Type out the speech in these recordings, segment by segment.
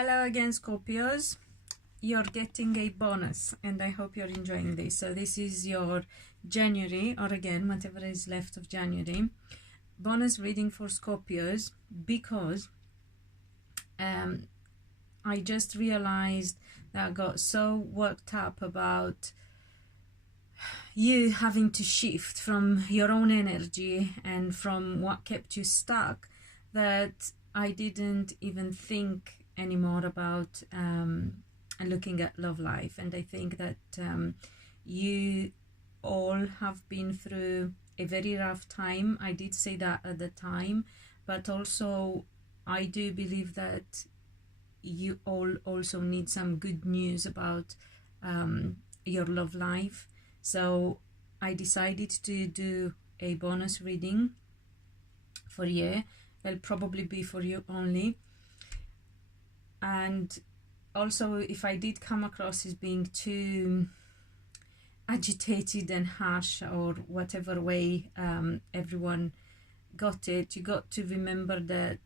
Hello again, Scorpios. You're getting a bonus and I hope you're enjoying this. So this is your January, or again whatever is left of January, bonus reading for Scorpios, because I just realized that I got so worked up about you having to shift from your own energy and from what kept you stuck that I didn't even think anymore about looking at love life. And I think that you all have been through a very rough time. I did say that at the time, but also I do believe that you all also need some good news about your love life. So I decided to do a bonus reading for you. It'll probably be for you only. And also, if I did come across as being too agitated and harsh, or whatever way everyone got it, you got to remember that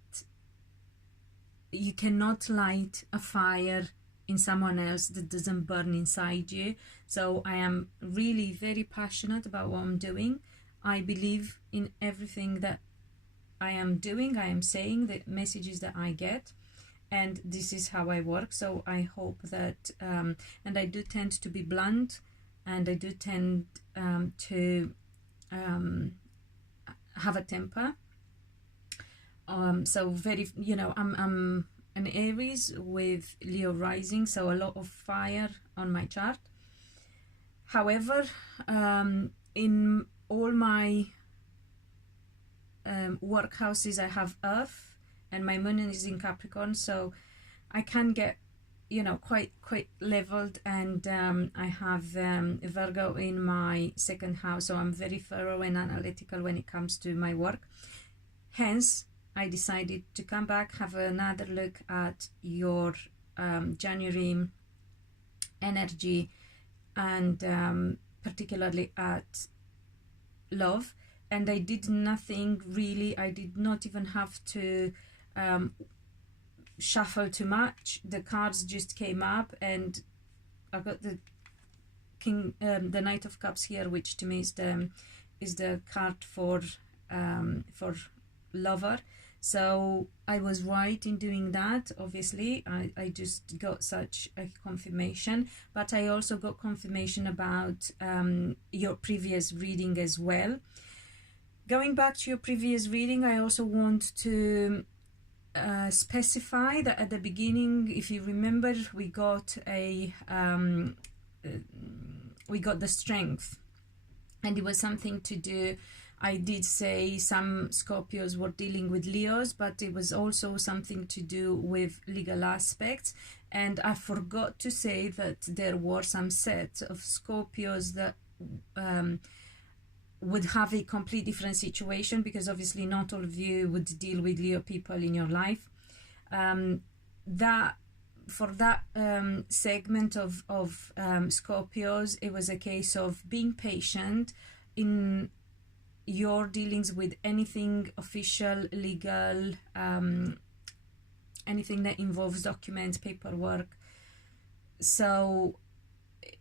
you cannot light a fire in someone else that doesn't burn inside you. So I am really very passionate about what I'm doing. I believe in everything that I am doing, I am saying, the messages that I get, and this is how I work. So I hope that and I do tend to be blunt, and I do tend to have a temper. So very, you know, I'm an Aries with Leo rising, so a lot of fire on my chart. However, in all my work houses I have Earth, and my moon is in Capricorn, so I can get, you know, quite leveled, and I have Virgo in my second house, so I'm very thorough and analytical when it comes to my work. Hence I decided to come back, have another look at your January energy, and particularly at love. And I did nothing really. I did not even have to shuffle too much. The cards just came up, and I got the the Knight of Cups here, which to me is the card for lover. So I was right in doing that. Obviously, I just got such a confirmation, but I also got confirmation about your previous reading as well. Going back to your previous reading, I also want to specify that at the beginning, if you remember, we got the strength, and it was something to do. I did say some Scorpios were dealing with Leos, but it was also something to do with legal aspects. And I forgot to say that there were some sets of Scorpios that would have a complete different situation, because obviously not all of you would deal with Leo people in your life. That for that segment of Scorpios, it was a case of being patient in your dealings with anything official, legal, anything that involves documents, paperwork. So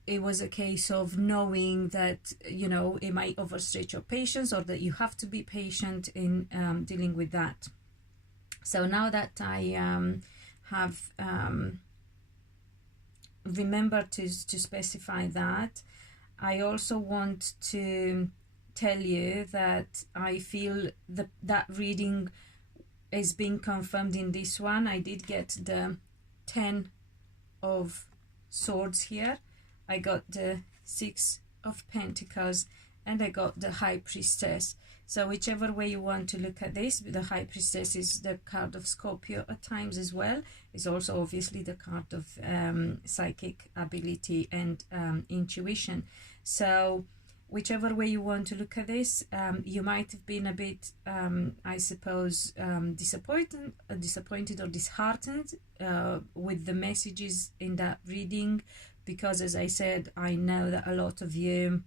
it was a case of knowing that, you know, it might overstretch your patience, or that you have to be patient in dealing with that. So now that I have remembered to specify that, I also want to tell you that I feel that reading is being confirmed in this one. I did get the 10 of Swords here, I got the 6 of Pentacles, and I got the High Priestess. So whichever way you want to look at this, the High Priestess is the card of Scorpio at times as well. It's also obviously the card of psychic ability and intuition. So whichever way you want to look at this, you might have been a bit, I suppose, disappointed or disheartened with the messages in that reading, because as I said, I know that a lot of you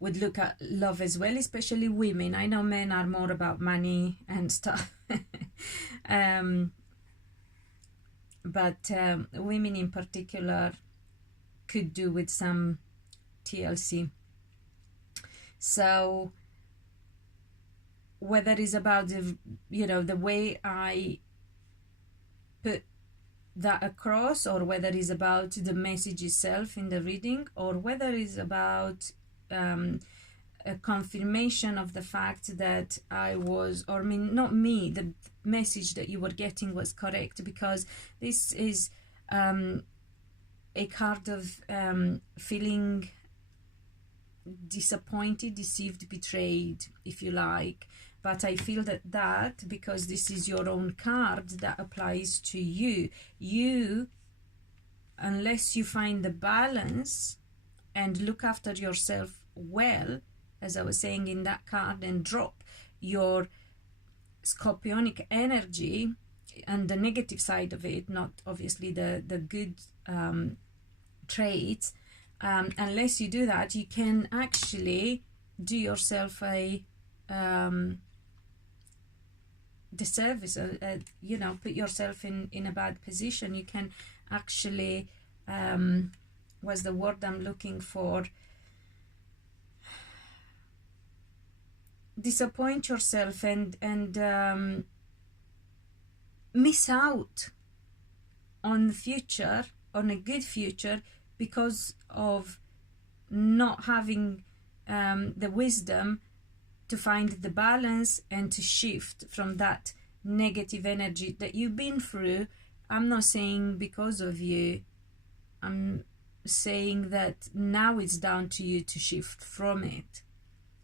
would look at love as well, especially women. I know men are more about money and stuff. but women in particular could do with some TLC. So whether it's about the, you know, the way I put that across, or whether it's about the message itself in the reading, or whether it's about a confirmation of the fact that I was, or I mean, not me, the message that you were getting was correct, because this is a card of feeling disappointed, deceived, betrayed, if you like. But I feel that because this is your own card, that applies to you. You, unless you find the balance and look after yourself well, as I was saying in that card, and drop your scorpionic energy and the negative side of it, not obviously the good traits, unless you do that, you can actually do yourself a disservice, you know, put yourself in a bad position. You can actually, what's the word I'm looking for, disappoint yourself and miss out on the future, on a good future, because of not having the wisdom to find the balance and to shift from that negative energy that you've been through. I'm not saying because of you, I'm saying that now it's down to you to shift from it.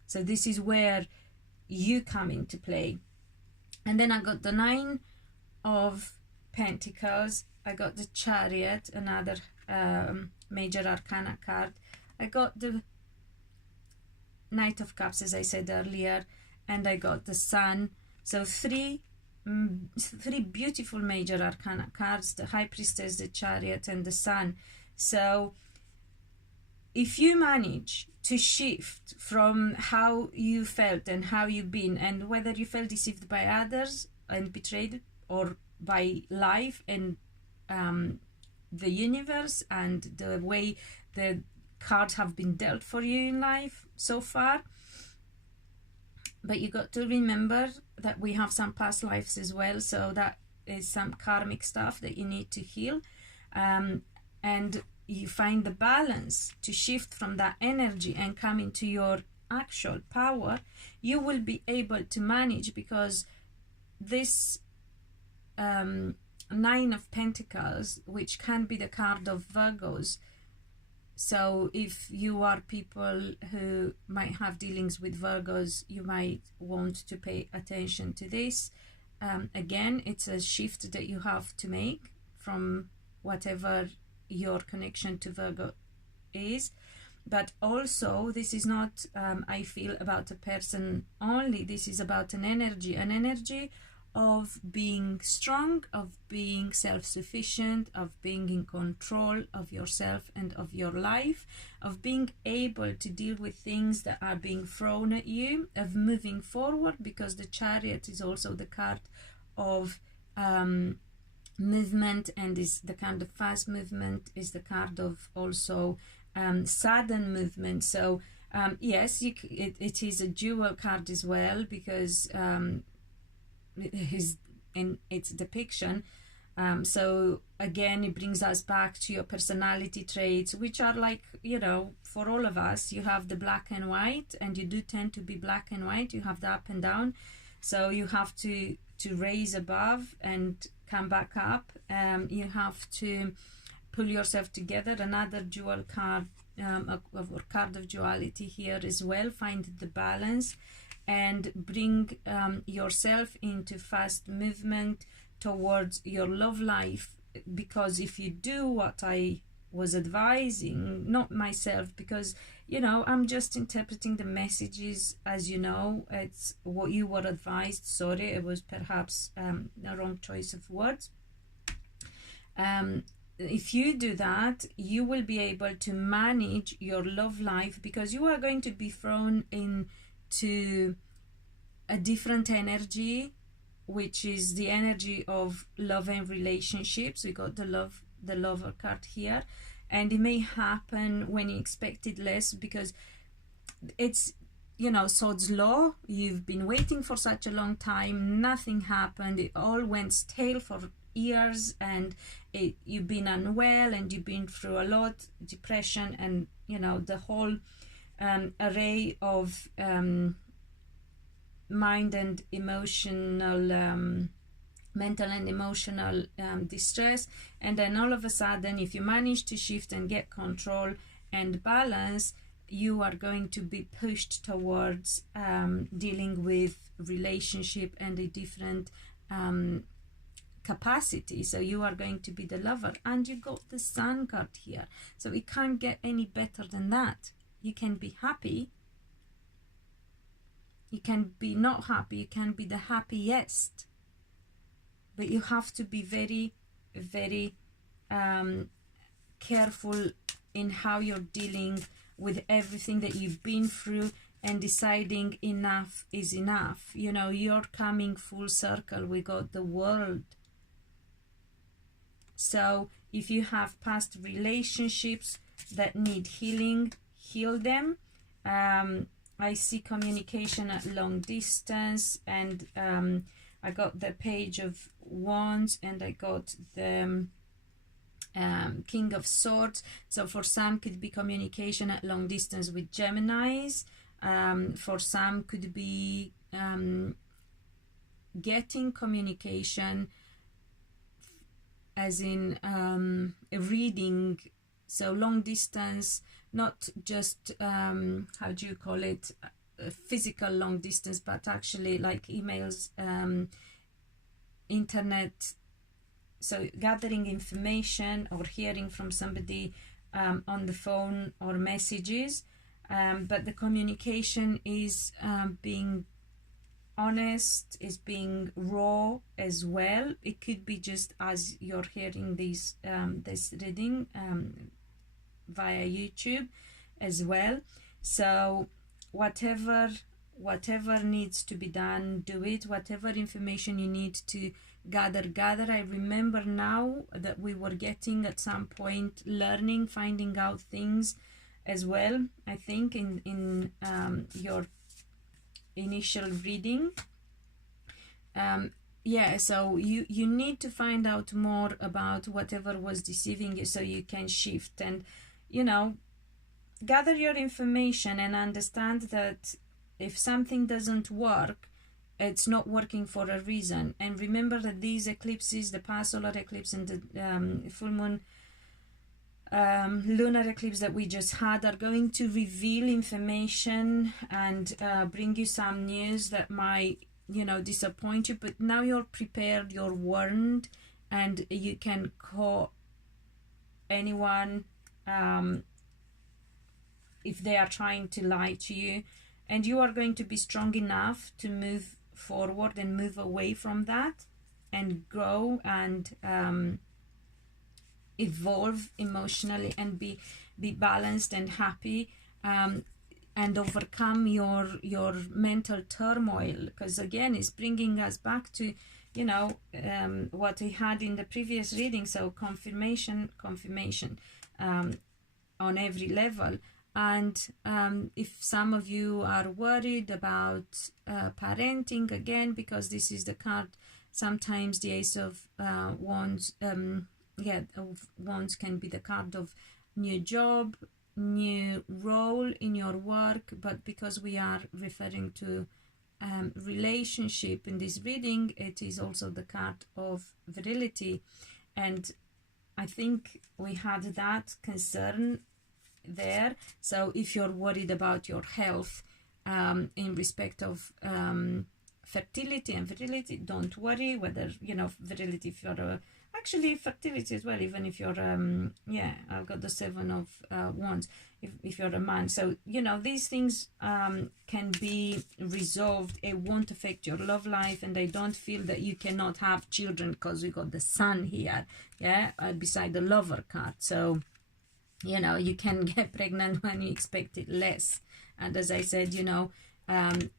So this is where you come into play. And then I got the 9 of Pentacles, I got the Chariot, another major arcana card, I got the Knight of Cups, as I said earlier, and I got the Sun. So three beautiful major arcana cards, the High Priestess, the Chariot, and the Sun. So if you manage to shift from how you felt and how you've been, and whether you felt deceived by others and betrayed, or by life and the universe and the way the cards have been dealt for you in life so far. But you got to remember that we have some past lives as well, so that is some karmic stuff that you need to heal, and you find the balance to shift from that energy and come into your actual power. You will be able to manage, because this 9 of Pentacles, which can be the card of Virgos. So if you are people who might have dealings with Virgos, you might want to pay attention to this. Again, it's a shift that you have to make from whatever your connection to Virgo is. But also, this is not, I feel, about a person only. This is about an energy of being strong, of being self-sufficient, of being in control of yourself and of your life, of being able to deal with things that are being thrown at you, of moving forward, because the Chariot is also the card of movement, and is the kind of fast movement, is the card of also sudden movement. So yes, it is a dual card as well, because in its depiction. So again, it brings us back to your personality traits, which are like, you know, for all of us, you have the black and white, and you do tend to be black and white. You have the up and down, so you have to raise above and come back up. You have to pull yourself together. Another dual card, or card of duality here as well. Find the balance and bring yourself into fast movement towards your love life, because if you do what I was advising, not myself, because, you know, I'm just interpreting the messages, as you know, it's what you were advised. Sorry, it was perhaps a wrong choice of words. If you do that, you will be able to manage your love life, because you are going to be thrown into a different energy which is the energy of love and relationships. We got the lover card here, and it may happen when you expect it less, because it's, you know, sod's law. You've been waiting for such a long time, nothing happened, it all went stale for years, and you've been unwell, and you've been through a lot, depression, and, you know, the whole array of mind and emotional, mental and emotional distress. And then all of a sudden, if you manage to shift and get control and balance, you are going to be pushed towards dealing with relationship and a different capacity. So you are going to be the lover, and you got the Sun card here, so it can't get any better than that. You can be happy, you can be not happy, you can be the happiest, but you have to be very, very careful in how you're dealing with everything that you've been through, and deciding enough is enough. You know, you're coming full circle. We got the World. So if you have past relationships that need healing, heal them. I see communication at long distance, and I got the Page of Wands, and I got the King of Swords. So for some could be communication at long distance with Geminis. For some could be getting communication, as in a reading. So long distance, not just how do you call it, physical long distance, but actually like emails, internet. So gathering information or hearing from somebody on the phone or messages, but the communication is being honest, is being raw as well. It could be just as you're hearing this reading via YouTube as well. So whatever needs to be done, do it. Whatever information you need to gather. I remember now that we were getting at some point learning, finding out things as well, I think in your initial reading. Yeah, so you need to find out more about whatever was deceiving you, so you can shift and, you know, gather your information and understand that if something doesn't work, it's not working for a reason. And remember that these eclipses, the past solar eclipse and the full moon lunar eclipse that we just had, are going to reveal information and bring you some news that might, you know, disappoint you, but now you're prepared, you're warned, and you can call anyone if they are trying to lie to you, and you are going to be strong enough to move forward and move away from that and grow and evolve emotionally and be balanced and happy, and overcome your mental turmoil, because again it's bringing us back to, you know, what we had in the previous reading. So confirmation on every level. And if some of you are worried about parenting, again, because this is the card, sometimes the Ace of Wands, of Wands can be the card of new job, new role in your work, but because we are referring to relationship in this reading, it is also the card of virility. And I think we had that concern there. So if you're worried about your health in respect of fertility and virility, don't worry. Whether, you know, virility, if you're actually fertility as well, even if you're I've got the Seven of Wands, if you're a man. So, you know, these things can be resolved. It won't affect your love life, and I don't feel that you cannot have children because we got the Sun here, beside the Lover card. So, you know, you can get pregnant when you expect it less. And as I said, you know,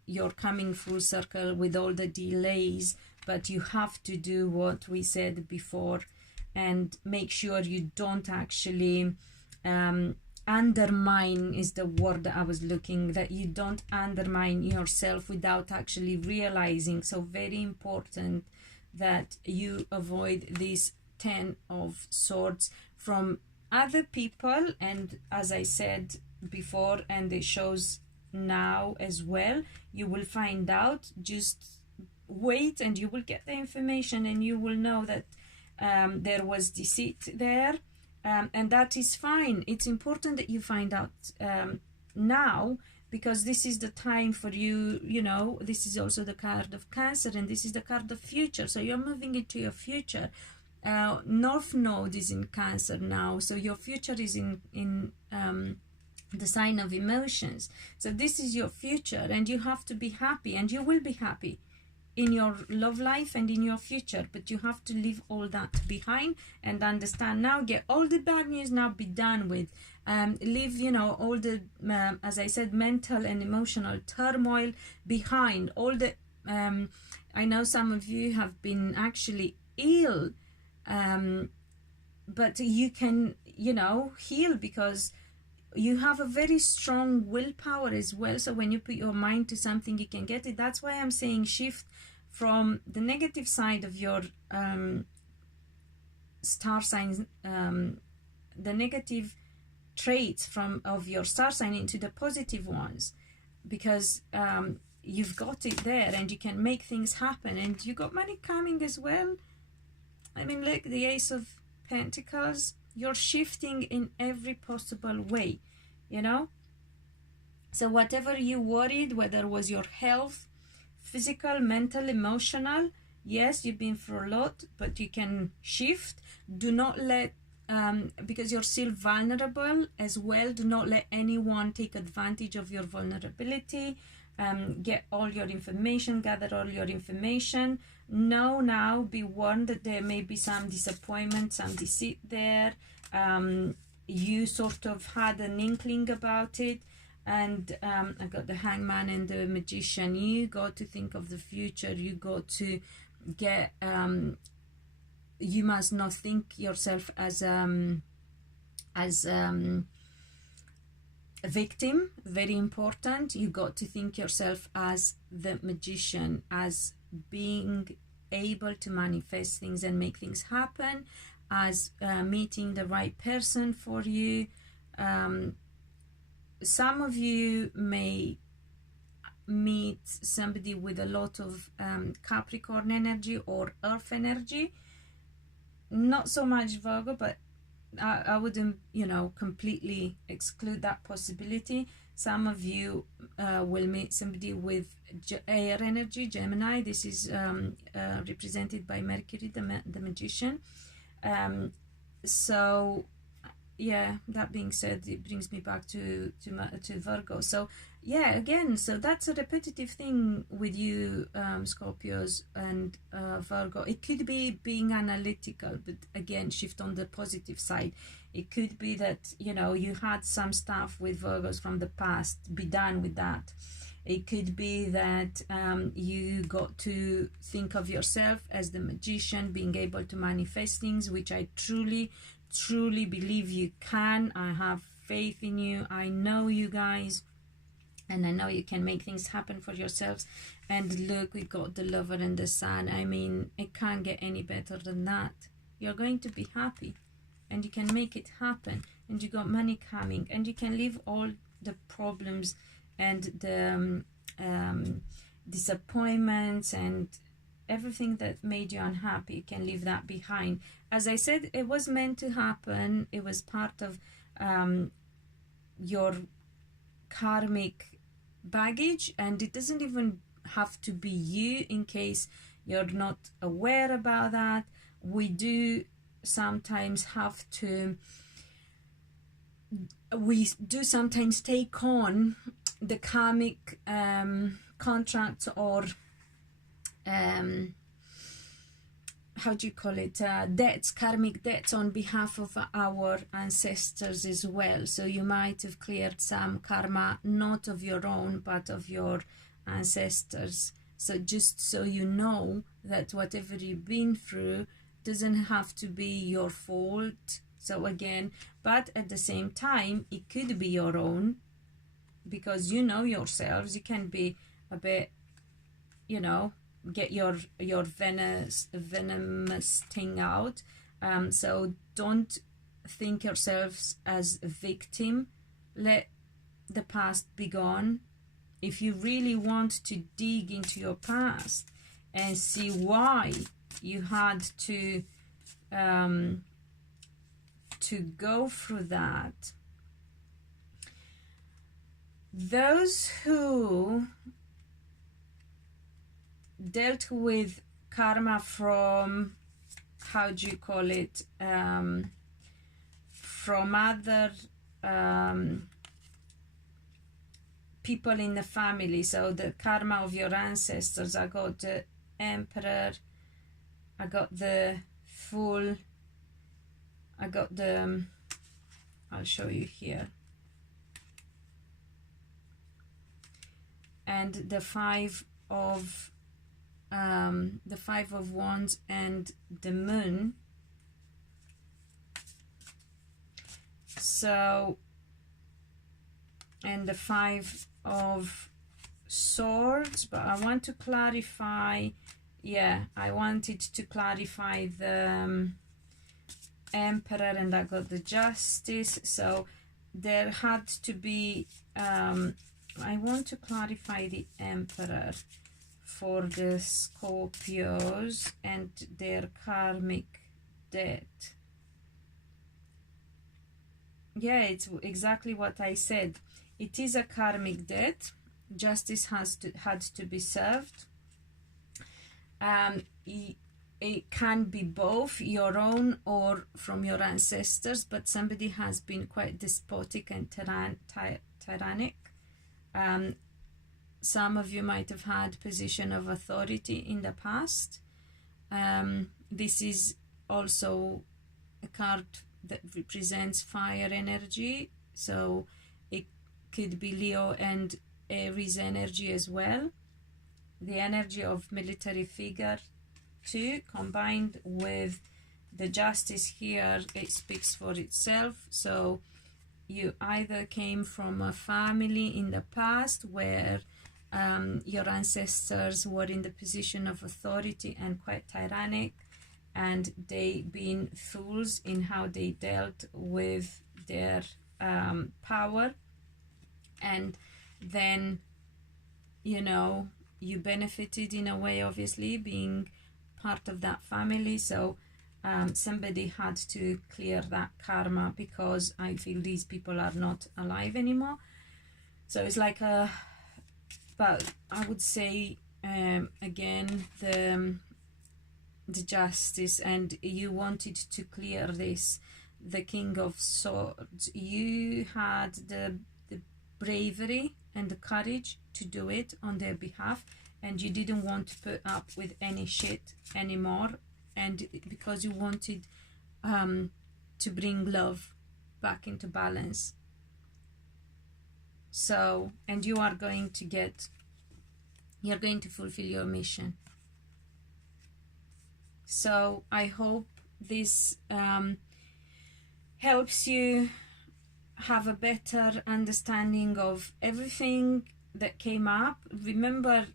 you're coming full circle with all the delays but you have to do what we said before, and make sure you don't actually undermine is the word that I was looking, that you don't undermine yourself without actually realizing. So very important that you avoid this 10 of Swords from other people, and as I said before, and it shows now as well, you will find out. Just wait and you will get the information, and you will know that there was deceit there, and that is fine. It's important that you find out now, because this is the time for you. You know, this is also the card of Cancer, and this is the card of future, so you're moving into your future. North Node is in Cancer now, so your future is in the sign of emotions. So this is your future, and you have to be happy, and you will be happy in your love life and in your future, but you have to leave all that behind and understand now, get all the bad news now, be done with. Leave, you know, all the as I said, mental and emotional turmoil behind. All the I know some of you have been actually ill, but you can, you know, heal because you have a very strong willpower as well. So when you put your mind to something, you can get it. That's why I'm saying shift from the negative side of your star signs, the negative traits of your star sign into the positive ones, because you've got it there and you can make things happen, and you got money coming as well. I mean, look, the Ace of Pentacles, you're shifting in every possible way, you know. So whatever you worried, whether it was your health, physical, mental, emotional, yes, you've been through a lot, but you can shift. Do not let because you're still vulnerable as well, do not let anyone take advantage of your vulnerability. Get all your information, gather all your information. Know now, be warned that there may be some disappointment, some deceit there. You sort of had an inkling about it, and I got the Hangman and the Magician. You got to think of the future. You got to get you must not think yourself as a victim. Very important. You got to think yourself as the Magician, as being able to manifest things and make things happen, as meeting the right person for you. Some of you may meet somebody with a lot of Capricorn energy or Earth energy. Not so much Virgo, but I wouldn't, you know, completely exclude that possibility. Some of you will meet somebody with air energy, Gemini. This is represented by Mercury, the Magician. So yeah, that being said, it brings me back to Virgo. So yeah, again, so that's a repetitive thing with you, Scorpios and Virgo. It could be being analytical, but again, shift on the positive side. It could be that, you know, you had some stuff with Virgos from the past, be done with that. It could be that you got to think of yourself as the Magician, being able to manifest things, which I truly believe you can. I have faith in you. I know you guys, and I know you can make things happen for yourselves. And look, we got the Lover and the Sun. I mean, it can't get any better than that. You're going to be happy, and you can make it happen, and you got money coming, and you can leave all the problems and the disappointments and everything that made you unhappy. You can leave that behind. As I said, it was meant to happen. It was part of your karmic baggage, and it doesn't even have to be you, in case you're not aware about that. We do sometimes have to, we do sometimes take on the karmic contracts, or how do you call it, debts, karmic debts on behalf of our ancestors as well. So you might have cleared some karma, not of your own, but of your ancestors. So just so you know, that whatever you've been through doesn't have to be your fault. So again, but at the same time, it could be your own, because you know yourselves. You can be a bit, you know, get your venomous thing out. So don't think yourselves as a victim. Let the past be gone. If you really want to dig into your past and see why you had to go through that, those who dealt with karma from, how do you call it, from other people in the family, so the karma of your ancestors. I got the Emperor, I got the Fool, I got the, I'll show you here, and the Five of Wands and the Moon. So, and the Five of Swords, but I want to clarify, yeah, I wanted to clarify the Emperor, and I got the Justice. So there had to be, I want to clarify the Emperor for the Scorpios and their karmic debt. Yeah, it's exactly what I said. It is a karmic debt. Justice had to be served. It can be both your own or from your ancestors, but somebody has been quite despotic and tyrannic. Some of you might have had position of authority in the past. This is also a card that represents fire energy, so it could be Leo and Aries energy as well. The energy of military figure too, combined with the Justice here, it speaks for itself. So you either came from a family in the past where your ancestors were in the position of authority and quite tyrannic, and they been fools in how they dealt with their power, and then, you know, you benefited in a way, obviously being part of that family. So somebody had to clear that karma, because I feel these people are not alive anymore. So it's like a, but I would say again, the Justice, and you wanted to clear this, the King of Swords. You had the bravery and the courage to do it on their behalf, and you didn't want to put up with any shit anymore, and because you wanted to bring love back into balance. So, and you are going to get, you're going to fulfill your mission. So I hope this helps you have a better understanding of everything that came up. Remember,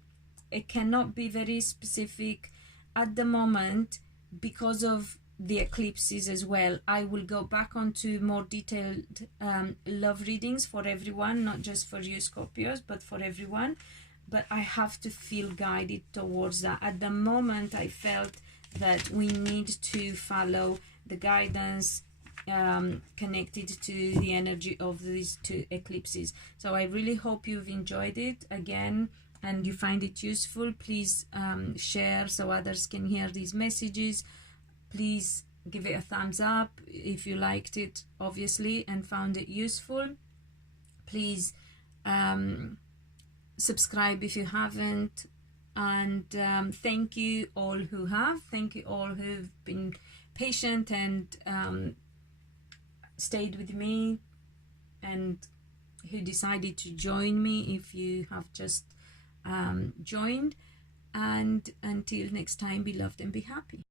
it cannot be very specific at the moment because of the eclipses as well. I will go back onto more detailed love readings for everyone, not just for you Scorpios, but for everyone. But I have to feel guided towards that. At the moment, I felt that we need to follow the guidance connected to the energy of these two eclipses. So I really hope you've enjoyed it again and you find it useful. Please share so others can hear these messages. Please give it a thumbs up if you liked it, obviously, and found it useful. Please subscribe if you haven't. And thank you all who have. Thank you all who've been patient and stayed with me, and who decided to join me if you have just joined. And until next time, be loved and be happy.